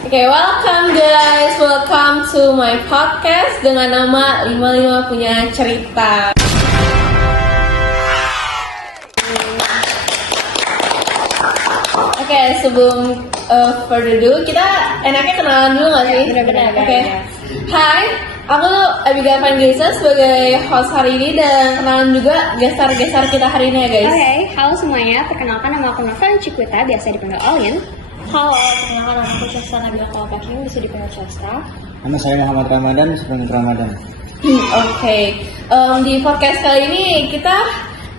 Oke, welcome guys, welcome to my podcast dengan nama 55 Punya Cerita. Oke, sebelum further ado, kita enaknya kenalan dulu nggak sih? Benar-benar. Oke. Hai, aku tuh Abigail Vangelisa sebagai host hari ini dan kenalan juga gestar-gestar kita hari ini ya guys. Oke, halo semuanya. Perkenalkan nama aku Novel Cikwita, biasa dipanggil Olin. Halo, perkenalkan nama aku Chesta Nabila Kalpaking, bisa dipanggil Chesta. Nama saya Muhammad Ramadan, Sugeng Ramadan. Oke, di podcast kali ini kita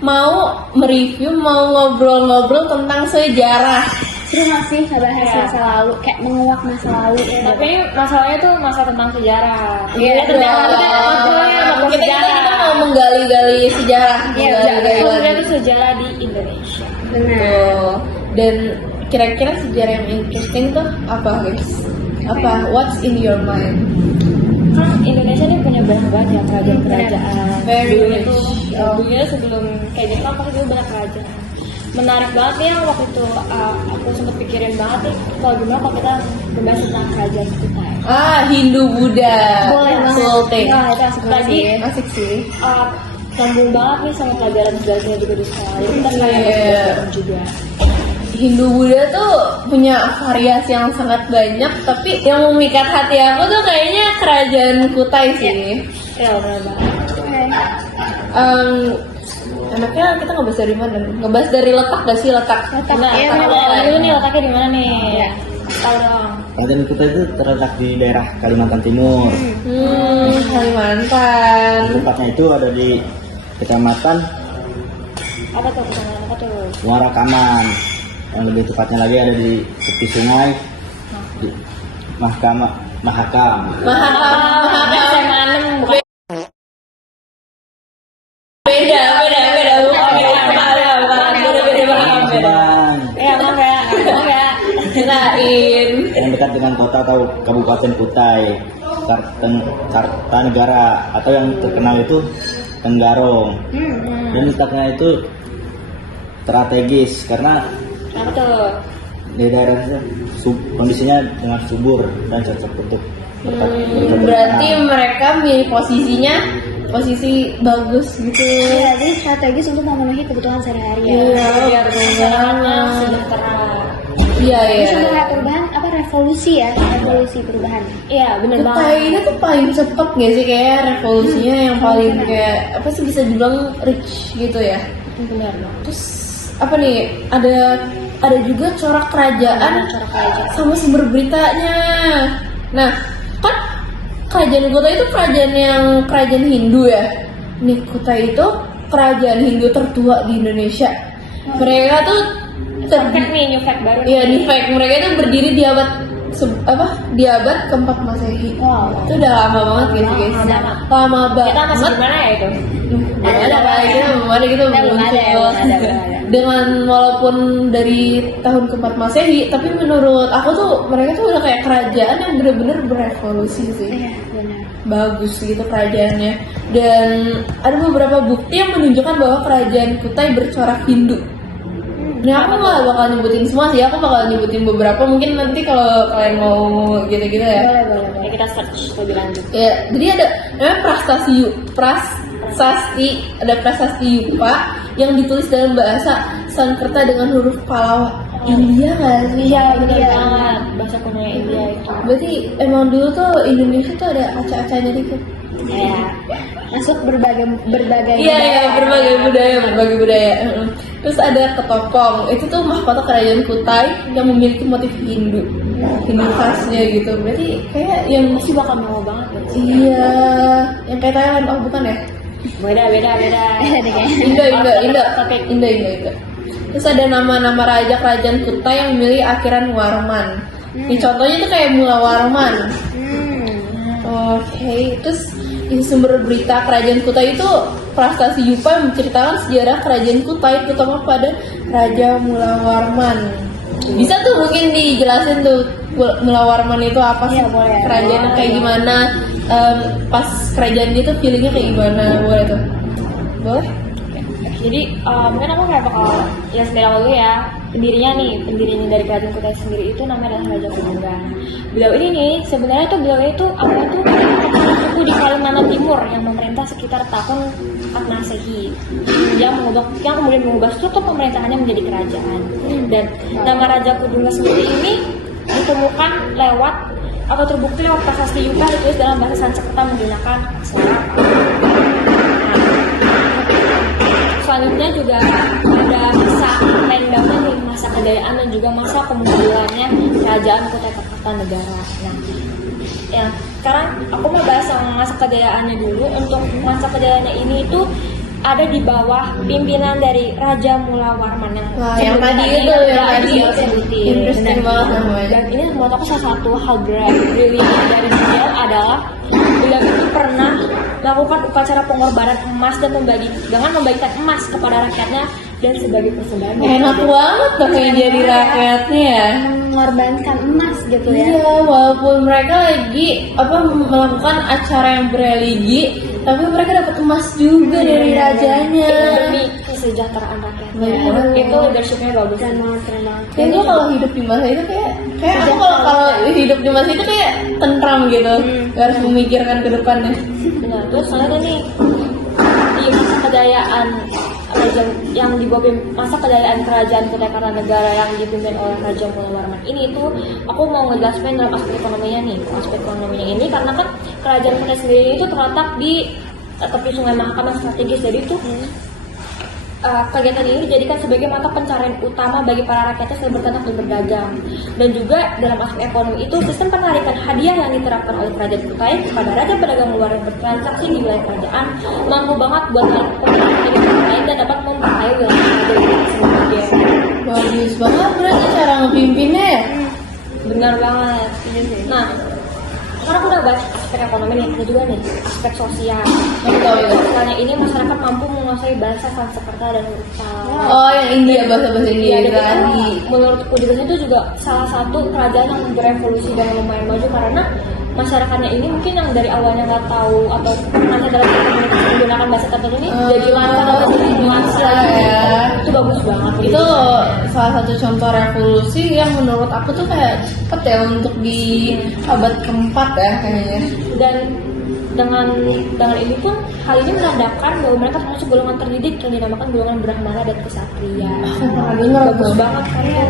mau mereview, mau ngobrol-ngobrol tentang sejarah. Seru nggak sih ngebahas masa lalu, kayak menguak masa lalu? Tapi masalahnya tuh masa tentang sejarah. Iya, Tentang kita mau menggali-gali sejarah. Iya, menggali-gali itu sejarah di Indonesia. Benar. Tuh. Dan kira-kira sejarah yang interesting tuh apa guys? Apa? What's in your mind? Kan Indonesia ini punya banyak banget ya kerajaan-kerajaan. Very Dulu rich. itu dulunya sebelum kayak gitu kan pasti dulu banyak kerajaan. Menarik banget nih yang waktu itu aku sempet pikirin banget nih kalau gimana kalau kita membahas tentang kerajaan kita ya. Hindu Buddha. Boleh banget. Cool thing. Wah, itu asik banget Tadi, sih. Asik sih. Sambung banget nih sama pelajaran sejarahnya juga di sekolah. Jadi kita sekalian Iya. belajar juga. Hindu Buddha tuh punya variasi yang sangat banyak, tapi yang memikat hati aku tuh kayaknya kerajaan Kutai sih. Ya benar banget. Oke. Enaknya kita ngebahas dari mana? Ngebahas dari letak gak sih letak? Nah, Iya, kalau benar. dulu nih letaknya di mana nih? Tahu dong. Kerajaan Kutai itu terletak di daerah Kalimantan Timur. Kalimantan. Tempatnya itu ada di Kecamatan Apa tuh kesannya apa tuh? Muara Kaman. Yang lebih tepatnya lagi ada di tepi sungai di Mahakam. Mahakam. Beda. Bang, Ya emang ya. Kirain. yang dekat dengan kota atau Kabupaten Kutai, Kartanegara atau yang terkenal itu Tenggarong. Dan letaknya itu strategis karena Apa tuh? di daerah itu kondisinya dengan subur dan cocok untuk Berarti mereka milih posisi bagus gitu. Iya, jadi strategis untuk memenuhi kebutuhan sehari-hari ya. Iya, betul banget. Sejahtera. Iya. Bisa melihat perubahan apa revolusi ya, revolusi perubahan. Iya benar banget. Kutai ini tuh paling cepet gak sih kayak revolusinya yang paling kayak apa sih bisa dibilang rich gitu ya. Benar banget. Terus apa nih ada juga corak kerajaan sama sumber beritanya. Nah kan kerajaan Kutai itu kerajaan Hindu ya. Nih Kutai itu kerajaan Hindu tertua di Indonesia. Mereka tuh Fact nih, new fact baru. iya di fact mereka itu berdiri di abad keempat Masehi. Wow. Itu udah lama banget gitu guys. Lama banget. Kita masih gimana ya itu? Belum ada gitu Belum ada. dengan walaupun dari tahun keempat Masehi, tapi menurut aku tuh mereka tuh udah kayak kerajaan yang bener-bener berevolusi sih. Iya, benar. Bagus gitu kerajaannya. Dan ada beberapa bukti yang menunjukkan bahwa kerajaan Kutai bercorak Hindu. Nah aku nggak bakal nyebutin semua sih, aku bakal nyebutin beberapa. Mungkin nanti kalau kalian mau gitu-gitu ya. Boleh. Ya kita search lebih lanjut. Ya, jadi ada namanya prasasti Yupa yang ditulis dalam bahasa Sanskerta dengan huruf Pallawa. India nggak sih? Iya benar banget. Bahasa kuno India itu. Berarti emang dulu tuh Indonesia tuh ada acak-acaknya dikit. Ya. Masuk berbagai Iya, berbagai budaya. Terus ada ketopong, itu tuh mahkota kerajaan Kutai yang memiliki motif Hindu khasnya gitu. Berarti kayak yang Masih bakal mewah banget ya. iya, yang kayak Thailand. Oh bukan ya? Beda. Indo. Terus ada nama-nama raja kerajaan Kutai yang memilih akhiran Warman. Nih contohnya tuh kayak Mula Warman. Oke, terus di sumber berita kerajaan Kutai itu Prasasti Yupa yang menceritakan sejarah kerajaan Kutai terutama pada Raja Mula Warman. Bisa tuh mungkin dijelasin tuh Mula Warman itu apa sih? Iya, boleh. Kerajaan kayak gimana? Pas kerajaan itu feelingnya kayak gimana? Boleh tuh? Boleh? Jadi mungkin aku kayak bakal ya sendiri awal dulu ya. Pendirinya dari kerajaan Kutai sendiri itu namanya adalah Raja Kuningan. Beliau ini nih sebenarnya tuh beliau itu awalnya tuh kepala suku di Kalimantan Timur yang memerintah sekitar tahun 4 Masehi. Yang kemudian mengubah struktur pemerintahannya menjadi kerajaan. Dan nama Raja Kuningan sendiri ini ditemukan lewat atau terbukti lewat prasasti Yuka ditulis dalam bahasa Sanskerta menggunakan aksara. Selanjutnya juga ada masa Lendangnya nih, masa kejayaan dan juga masa kemundurannya kerajaan Kutai Kartanegara. Nah, yang sekarang aku mau bahas sama masa kejayaannya dulu. Untuk masa kejayaannya ini itu ada di bawah pimpinan dari Raja Mula Warman yang tadi itu yang tadi interesting banget namanya. Dan ini menurut aku salah satu hal brilliant dari beliau adalah beliau itu pernah melakukan upacara pengorbanan emas dan membagikan emas kepada rakyatnya dan sebagai persembahan. Enak banget tuh kayak jadi rakyatnya ya. Mengorbankan emas gitu ya. Iya, walaupun mereka lagi melakukan acara yang berreligi, tapi mereka dapat emas juga dari rajanya. Demi kesejahteraan rakyatnya. Bener. Itu leadershipnya bagus. Keren banget. Kayaknya kalau hidup di masa itu kayak aku kalau hidup di masa itu kayak tentram gitu, gak harus memikirkan ke depannya. Nah, terus soalnya nih di masa kejayaan yang di bawah masa kejayaan kerajaan Kutai Kartanegara yang dipimpin oleh Raja Mula Warman ini tuh aku mau ngejelasin dalam aspek ekonominya nih. Aspek ekonominya ini karena kan kerajaan Kutai sendiri itu terletak di tepi Sungai Mahakam yang strategis, jadi itu kegiatan ini dijadikan sebagai mata pencarian utama bagi para rakyatnya selain berternak dan berdagang. Dan juga dalam aspek ekonomi itu sistem penarikan hadiah yang diterapkan oleh kerajaan Kutai kepada raja pedagang luar yang bertransaksi di wilayah kerajaan mampu banget buat pemerintah lain dan dapat memperkaya wilayah kerajaan sendiri. Bagus banget berarti cara ngepimpinnya ya. Benar banget. Nah, sekarang aku udah bahas aspek ekonomi nih, ada juga nih aspek sosial. Betul itu. Sosialnya ini masyarakat mampu menguasai bahasa Sanskerta dan huruf. Oh, yang India, bahasa India Iya, itu tadi. menurutku juga itu juga salah satu kerajaan yang berevolusi dan lumayan maju karena masyarakatnya ini mungkin yang dari awalnya nggak tahu atau masih dalam komunikasi menggunakan bahasa tertentu ini jadi lancar atau jadi nuansa ya. Itu bagus banget. Itu salah satu contoh revolusi yang menurut aku tuh kayak cepet ya untuk di abad keempat ya kayaknya. Dan dengan ini pun hal ini menandakan bahwa mereka termasuk golongan terdidik yang dinamakan golongan Brahmana dan Ksatria. Bagus banget kan ya.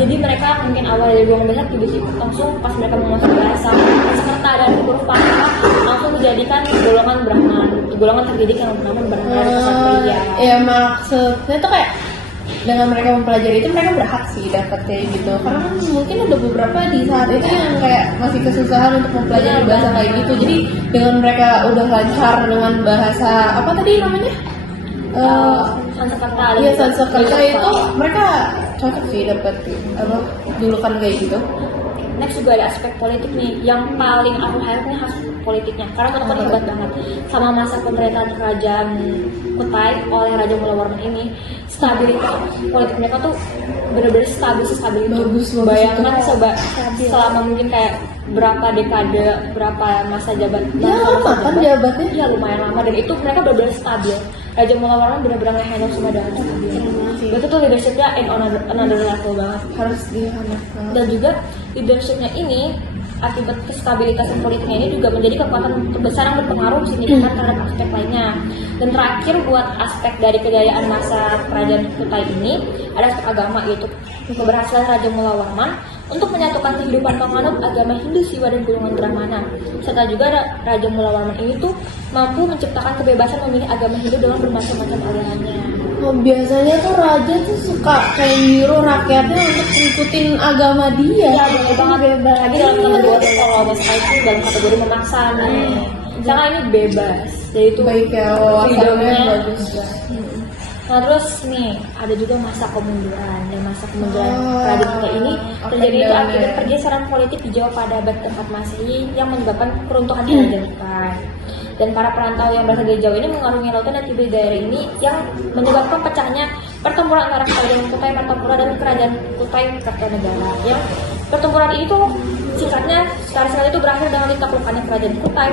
Jadi mereka mungkin awal dari golongan biasa tiba-tiba langsung pas mereka menguasai bahasa Sanskerta dan huruf Patra langsung dijadikan golongan Brahman, golongan terdidik yang bernama Brahmana dan Ksatria. Ya maksudnya tuh kayak dengan mereka mempelajari itu mereka berhak sih dapat kayak gitu, karena kan mungkin ada beberapa di saat itu yang kayak masih kesusahan untuk mempelajari bahasa kayak gitu. Jadi dengan mereka udah lancar dengan bahasa apa tadi namanya Sanskerta. iya Sanskerta itu mereka cocok sih dapat julukan kayak gitu. Next juga ada aspek politik nih, yang paling aku highlight nih khas politiknya karena menurutku ini hebat banget. Sama masa pemerintahan kerajaan Kutai oleh Raja Mula Warman ini, stabilitas politik mereka tuh benar-benar stabil itu. Bagus Bayangkan selama mungkin kayak berapa dekade, berapa masa jabat. Ya lama kan jabatnya. Iya lumayan lama dan itu mereka benar-benar stabil. Raja Mula Warman benar-benar handle semua dengan stabil. Itu tuh leadershipnya in another level banget. Harus diamalkan. Dan juga leadershipnya ini akibat kestabilitasan politiknya ini juga menjadi kekuatan terbesar yang berpengaruh signifikan terhadap aspek lainnya. Dan terakhir buat aspek dari kejayaan masa kerajaan Kutai ini ada aspek agama, yaitu keberhasilan Raja Mula Warman untuk menyatukan kehidupan penganut agama Hindu, Siwa dan golongan Brahmana. Serta juga Raja Mula Warman ini tuh mampu menciptakan kebebasan memilih agama Hindu dalam bermacam-macam alirannya. Oh, biasanya tuh raja tuh suka kayak nyuruh rakyatnya untuk ngikutin agama dia. Ya boleh banget bebas. Lagi dalam kategori kalau misalnya itu dalam kategori memaksa nih. Karena ini bebas. Jadi itu Baik ya, wawasannya freedomnya. bagus ya. Nah terus nih ada juga masa kemunduran. Dan masa kemunduran Oh, kerajaan kita ini terjadi itu dan akibat ya. pergeseran politik di Jawa pada abad ke-4 Masehi yang menyebabkan keruntuhan kerajaan Kutai. Dan para perantau yang berasal dari Jawa ini mengarungi lautan dan tiba di daerah ini yang menyebabkan pecahnya pertempuran antara kerajaan Kutai Martapura dan kerajaan Kutai Kartanegara. Yang pertempuran ini tuh singkatnya secara itu berakhir dengan ditaklukkannya kerajaan Kutai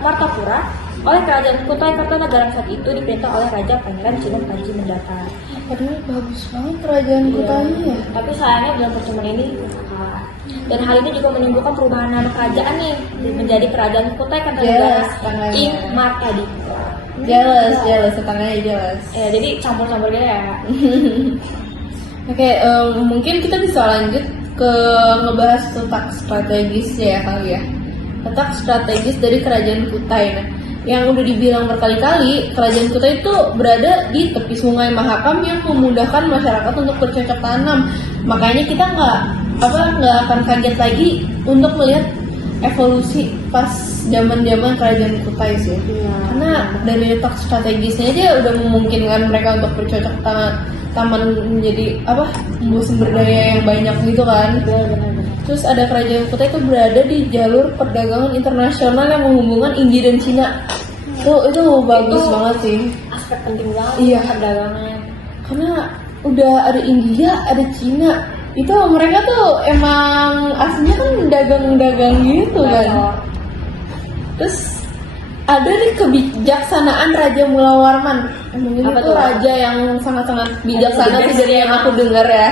Martapura oleh kerajaan Kutai Kartanegara saat itu diperintah oleh Raja Pangeran Cina Panji Mendata. Padahal bagus banget kerajaan Kutai ya. Tapi sayangnya dalam pertemuan ini kalah. Dan hal ini juga menimbulkan perubahan nama kerajaan nih menjadi kerajaan Kutai Kartanegara Jelas, tangannya. Ing Martadika. Jelas, tetangga jelas. Ya, jadi campur-campur gitu ya. Oke, mungkin kita bisa lanjut ke ngebahas letak strategis ya kali ya. Letak strategis dari kerajaan Kutai. Nah, yang udah dibilang berkali-kali, kerajaan Kutai itu berada di tepi Sungai Mahakam yang memudahkan masyarakat untuk bercocok tanam. Makanya kita nggak akan kaget lagi untuk melihat evolusi pas zaman kerajaan Kutai sih. Karena dari letak strategisnya aja udah memungkinkan mereka untuk bercocok taman menjadi sumber daya yang banyak gitu kan. Terus ada kerajaan Kutai itu berada di jalur perdagangan internasional yang menghubungkan India dan Cina. Itu bagus banget sih. Aspek penting banget Iya. perdagangan. Karena udah ada India, ada Cina. Itu mereka tuh emang aslinya kan dagang-dagang gitu kan. Terus ada nih kebijaksanaan Raja Mula Warman. Emang ini Apa tuh tuh? raja yang sangat-sangat bijaksana sih dari yang aku dengar ya.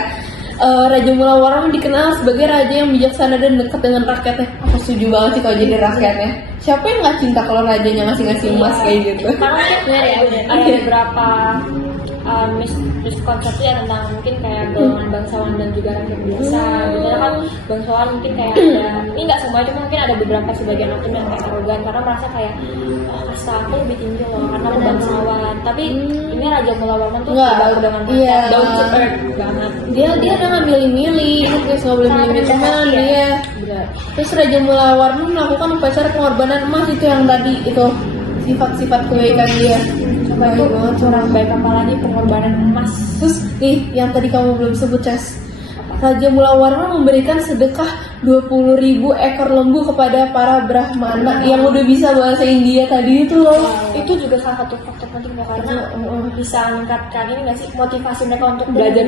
Raja Mula Warman dikenal sebagai raja yang bijaksana dan dekat dengan rakyatnya. Aku setuju banget sih kalau jadi rakyatnya. Siapa yang nggak cinta kalau rajanya ngasih-ngasih emas kayak gitu? Karena benar ya, ada beberapa miskonsepsi ya tentang mungkin kayak golongan bangsawan dan juga rakyat biasa. Gitu kan bangsawan mungkin kayak ada, ini nggak semua itu mungkin ada beberapa sebagian oknum yang kayak arogan karena merasa kayak kasta aku lebih tinggi loh karena aku bangsawan. Tapi ini Raja Mula Warman tuh Nggak, tidak dengan iya. rakyat, down to earth banget. Dia nggak milih-milih, guys nggak boleh milih-milih teman dia. Terus Raja Mula Warman melakukan upacara pengorbanan emas itu yang tadi itu sifat-sifat kebaikan dia. Baik banget Orang baik apalagi pengorbanan emas. Terus nih yang tadi kamu belum sebut Ces. Raja Mula Warman memberikan sedekah 20.000 ekor lembu kepada para Brahmana yang udah bisa bahasa India tadi itu loh. Itu juga salah satu faktor penting ya, karena bisa meningkatkan ini nggak sih motivasi mereka untuk belajar.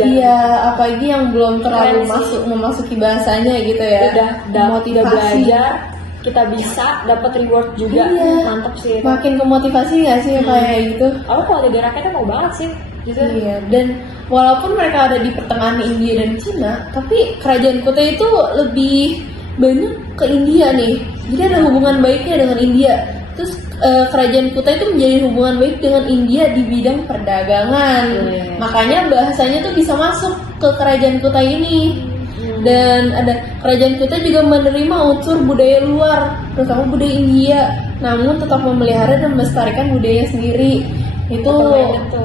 Iya, apalagi yang belum terlalu Keren sih. memasuki bahasanya gitu ya. Udah belajar, kita bisa dapat reward juga. Iya. Mantap sih itu. Makin kemotivasi nggak sih kayak gitu? Aku kalau jadi rakyatnya mau banget sih gitu. Iya, dan walaupun mereka ada di pertengahan India dan Cina, tapi kerajaan Kutai itu lebih banyak ke India nih. Jadi ada hubungan baiknya dengan India. Terus kerajaan Kutai itu menjadi hubungan baik dengan India di bidang perdagangan. Makanya bahasanya tuh bisa masuk ke kerajaan Kutai ini. Dan ada kerajaan Kutai juga menerima unsur budaya luar, terutama budaya India, namun tetap memelihara dan melestarikan budaya sendiri. Itu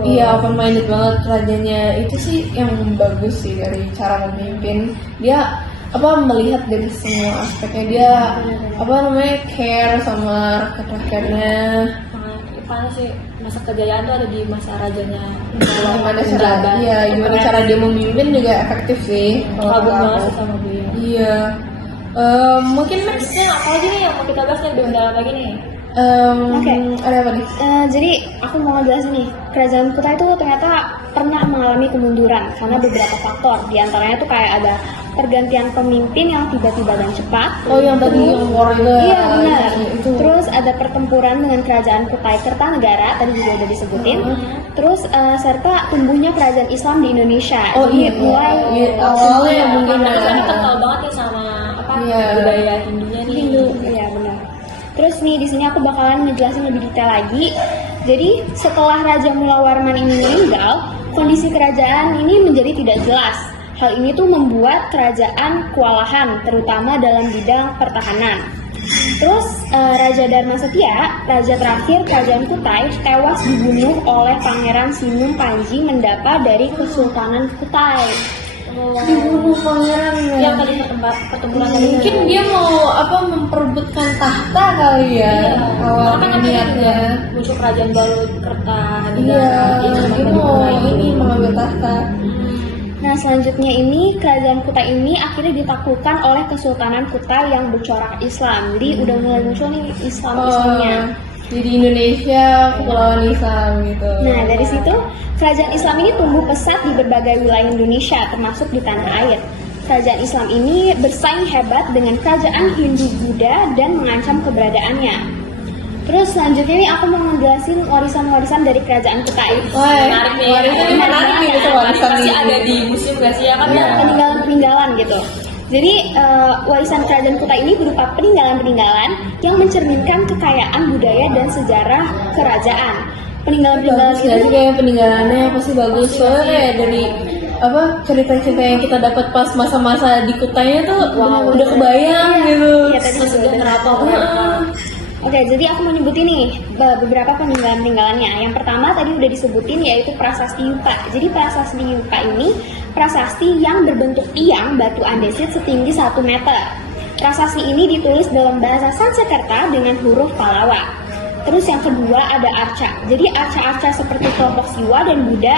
open minded banget rajanya. Itu sih yang bagus sih dari cara memimpin. Dia melihat dari semua aspeknya, dia care sama rakyat-rakyatnya. Panas sih masa kejayaan tuh ada di masa rajanya. Gimana cara dia memimpin juga efektif sih. Kagum banget sih sama dia. Iya. Mungkin Nextnya apa lagi nih yang mau kita bahas yang lebih mendalam lagi nih? Oke. Ada apa nih? Jadi aku mau ngejelasin nih, kerajaan Kutai itu ternyata pernah mengalami kemunduran karena beberapa faktor. Di antaranya tuh kayak ada pergantian pemimpin yang tiba-tiba dan cepat. Oh, yang tadi yang war itu. Iya benar. Itu. Terus ada pertempuran dengan kerajaan Kutai Kertanegara, tadi juga udah disebutin. Terus serta tumbuhnya kerajaan Islam di Indonesia. Oh Jadi iya. mulai Awalnya yang mungkin Karena kan kental banget ya sama budaya Hindunya nih. Hindu, iya benar. Terus nih di sini aku bakalan ngejelasin lebih detail lagi. Jadi setelah Raja Mula Warman ini meninggal, kondisi kerajaan ini menjadi tidak jelas. Hal ini tuh membuat kerajaan kewalahan, terutama dalam bidang pertahanan. Terus Raja Dharma Setia, raja terakhir kerajaan Kutai, tewas dibunuh oleh Pangeran Sinum Panji Mendapa dari Kesultanan Kutai. dibunuh pangerannya. Yang tadi pertempuran tadi Mungkin dia mau memperebutkan tahta kali ya. Awal niatnya. musuh kerajaan baru Kertanegara. Iya, dia mau mengambil tahta. Nah selanjutnya ini kerajaan Kutai ini akhirnya ditaklukkan oleh Kesultanan Kutai yang bercorak Islam. Jadi udah mulai muncul nih Islamnya. Jadi Indonesia kepulauan Islam gitu. Nah dari situ kerajaan Islam ini tumbuh pesat di berbagai wilayah Indonesia termasuk di tanah air. kerajaan Islam ini bersaing hebat dengan kerajaan Hindu-Buddha dan mengancam keberadaannya. Terus selanjutnya nih aku mau ngejelasin warisan-warisan dari kerajaan Kutai. Wah, Menarik nih. warisan ini menarik nih itu warisan Pasti ini. ada di museum gak sih ya kan? Ya, peninggalan-peninggalan gitu. Jadi warisan kerajaan Kutai ini berupa peninggalan-peninggalan yang mencerminkan kekayaan budaya dan sejarah kerajaan. Peninggalan-peninggalan Bagus nggak sih itu kayak peninggalannya pasti bagus banget ya dari apa cerita-cerita yang kita dapat pas masa-masa di Kutainya tuh udah kebayang gitu. Iya, tadi juga Sudah udah. kenapa? Oke, jadi aku mau nyebutin nih beberapa peninggalan-peninggalannya. Yang pertama tadi udah disebutin yaitu prasasti Yupa. Jadi prasasti Yupa ini prasasti yang berbentuk tiang batu andesit setinggi 1 meter. Prasasti ini ditulis dalam bahasa Sanskerta dengan huruf Pallawa. Terus yang kedua ada arca. Jadi arca-arca seperti kelompok Siwa dan Buddha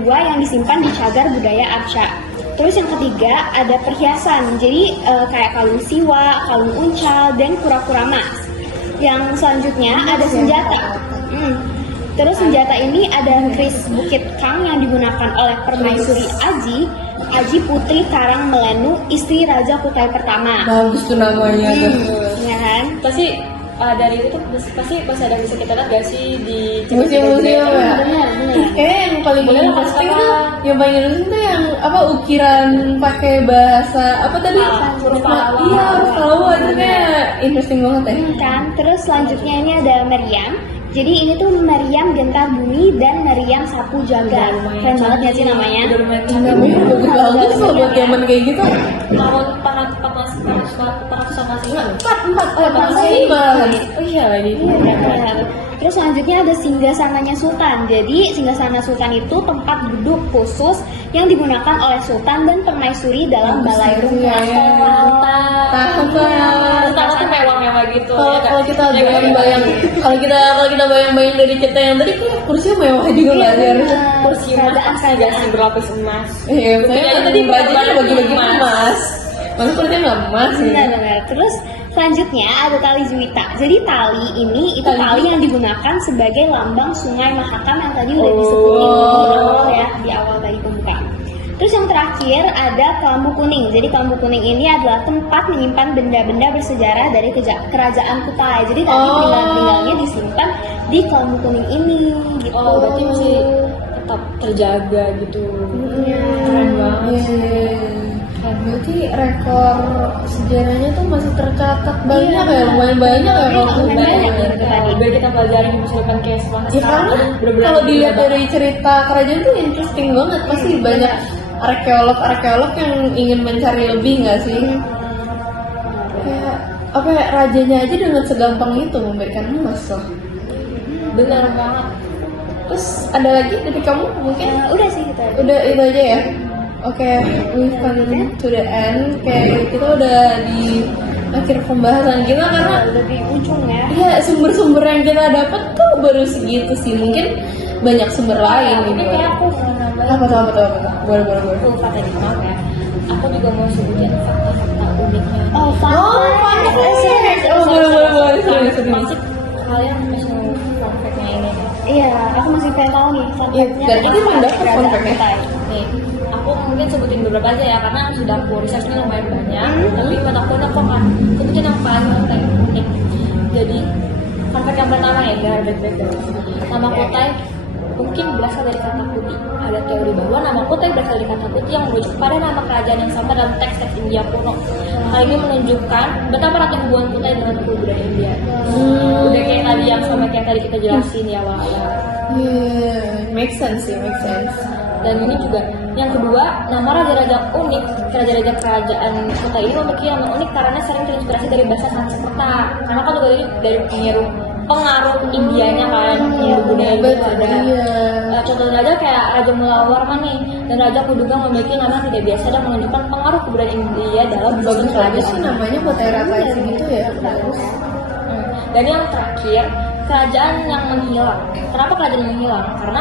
dua yang disimpan di cagar budaya arca. Terus yang ketiga ada perhiasan. Jadi kayak kalung Siwa, kalung uncal, dan kura-kura emas. Yang selanjutnya ada senjata. Terus senjata ini ada keris Bukit Kang yang digunakan oleh Permaisuri Aji Putri Karang Melenu, istri Raja Kutai pertama. Bagus tuh namanya tuh. Ya kan? Pasti dari itu tuh pasti ada bisa kita lihat gak sih di Museum-museum ya. Benar. Kayaknya yang paling Boleh lah, interesting apa? tuh, yang paling interesting tuh yang apa ukiran pakai bahasa apa tadi? Huruf Pallawa. Iya, huruf Pallawa itu kayak interesting banget ya. Kan? Terus selanjutnya ini ada meriam. Jadi ini tuh meriam gentar bumi dan meriam sapu jaga. Keren banget ya sih namanya. Udah lumayan Namanya bagus-bagus loh buat zaman kayak gitu. tahun 400 sama sih. Empat sih Oh iya lagi. Benar. Terus selanjutnya ada singgasananya Sultan. Jadi singgasana Sultan itu tempat duduk khusus yang digunakan oleh Sultan dan permaisuri dalam balairung keraton. Kita tuh mewah-mewah gitu. ya kan? Kalau kita Ya kan? bayang-bayang, kalau kita bayang-bayang dari cerita yang tadi kayak kursinya mewah juga nggak sih harusnya? Kursi emas pasti gak sih berlapis emas. Iya, saya Buktinya tadi tadi baju bagi-bagi emas. emas. Masa kulitnya nggak emas ya? Benar. Terus selanjutnya ada tali juwita. Jadi tali ini itu tali yang digunakan sebagai lambang Sungai Mahakam yang tadi udah disebutin di awal ya, di awal tadi pembukaan. Terus yang terakhir ada kelambu kuning. Jadi kelambu kuning ini adalah tempat menyimpan benda-benda bersejarah dari kerajaan Kutai. Jadi tadi peninggalan-peninggalannya disimpan di kelambu kuning ini gitu. Oh, berarti masih tetap terjaga gitu. Keren banget. Berarti rekor sejarahnya tuh masih tercatat banyak ya, lumayan banyak ya kalau lumayan banyak Kutai. gitu tadi. Biar kita pelajari misalkan kayak setelah Ya karena kalau dilihat dari cerita kerajaan tuh interesting banget, pasti banyak arkeolog yang ingin mencari lebih nggak sih? Kayak apa ya, rajanya aja dengan segampang itu memberikan emas loh. benar banget. Terus ada lagi dari kamu mungkin? Udah sih gitu aja. Udah itu aja ya. Oke, we come to the end. Kayak kita udah di akhir pembahasan kita karena Udah di ujung ya. ya sumber-sumber yang kita dapat tuh baru segitu sih. Mungkin banyak sumber lain Ini gitu. kayak aku mau nambah. Apa tuh? Boleh. Aku lupa tadi maaf ya. Aku juga mau sebutin fakta-fakta uniknya. Oh, fun fact. Boleh. Serius. Masih kalian masih mau fun fact-nya ini? Iya, aku masih pengen tahu nih fun Iya, fact-nya dan tentang ini mendapat fun kerajaan fact-nya. Kutai. Nih, aku mungkin sebutin beberapa aja ya karena sudah aku researchnya lumayan banyak. Tapi buat aku aku kan sebutin yang paling unik. Jadi fun fact yang pertama ya, biar baik-baik dulu. Nama Kutai mungkin berasal dari kata putih. Ada teori bahwa nama Kutai berasal dari kata putih yang merujuk pada nama kerajaan yang sama dalam teks-teks India kuno. Hal ini menunjukkan betapa eratnya hubungan Kutai dengan budaya India. Udah kayak tadi yang sama kayak tadi kita jelasin ya awal-awal. Make sense. Dan ini juga yang kedua, nama raja-raja unik, raja-raja kerajaan Kutai ini memiliki nama unik karena sering terinspirasi dari bahasa Sanskerta. Karena kan juga dari pengaruh Indianya kan, budaya itu ada. Contohnya aja kayak Raja Mulawarman nih dan Raja Kudugang memiliki nama tidak biasa dan menunjukkan pengaruh kebudayaan India dalam Bagus sistem aja sih kerajaan. namanya buat era kayak segitu ya. Bagus. Dan yang terakhir, kerajaan yang menghilang. Kenapa kerajaan yang menghilang? Karena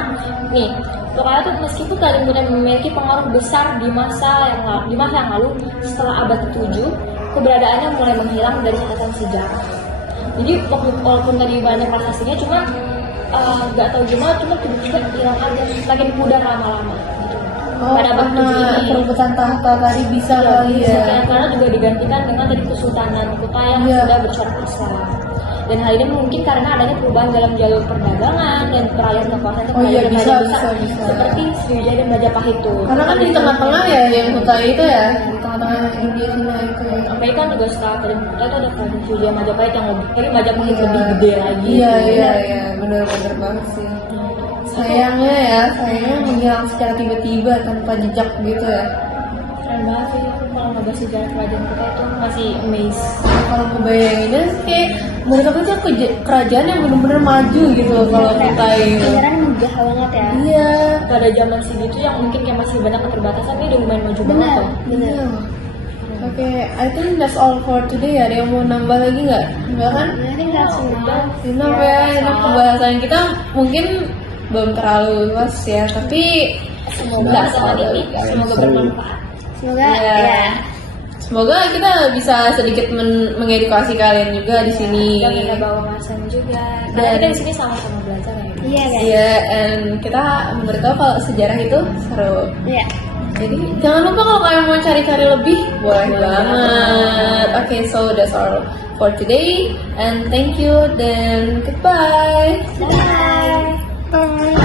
nih, Lokalnya tuh meskipun kalian punya memiliki pengaruh besar di masa yang lalu, setelah abad ke-7, keberadaannya mulai menghilang dari catatan sejarah. Jadi walaupun tadi banyak prestasinya, cuma nggak tahu gimana, cuma tiba-tiba hilang aja, makin pudar lama-lama. Gitu. pada waktu karena ini. perebutan tahta tadi bisa kali ya. Karena juga digantikan dengan tadi Kesultanan Kuta yang Iya. sudah bersyarat Islam. Dan hal ini mungkin karena adanya perubahan dalam jalur perdagangan dan perayaan kekuasaan Oh iya, kerajaan bisa, besar bisa. seperti Sriwijaya dan Majapahit itu. Karena kan di tengah-tengah ya yang Kuta itu ya, di tengah-tengah India Cina itu ya. Sampai kan juga setelah kerajaan Kuta itu ada kerajaan Sriwijaya Majapahit yang lebih, tapi Majapahit lebih gede lagi. Iya, benar-benar banget sih. Sayangnya menghilang secara tiba-tiba tanpa jejak gitu ya. Keren banget sih, aku kalau ngebahas sejarah kerajaan Kuta itu masih amazed. Kalau ngebayanginnya sih kayak menurut aku itu kerajaan yang benar-benar maju gitu loh kalau Kuta itu. Beneran megah banget ya. Iya. Pada zaman segitu yang mungkin kayak masih banyak keterbatasan, ini udah lumayan maju banget Benar, loh. benar. Iya. Oke, I think that's all for today ya. Ada yang mau nambah lagi nggak? Enggak kan? I think that's enough. Enough ya, enough pembahasan kita mungkin belum terlalu luas ya, tapi Semoga saat ini semoga bermanfaat. Semoga Iya. ya. semoga kita bisa sedikit mengedukasi kalian juga di sini. Dan kita bawa masan juga. Dan- Karena kita di sini sama-sama belajar ya. Iya guys. Iya, and kita memberitahu kalau sejarah itu seru. Iya. Jadi jangan lupa kalau kalian mau cari-cari lebih, boleh banget. Okay, so that's all for today, and thank you, then goodbye. Bye.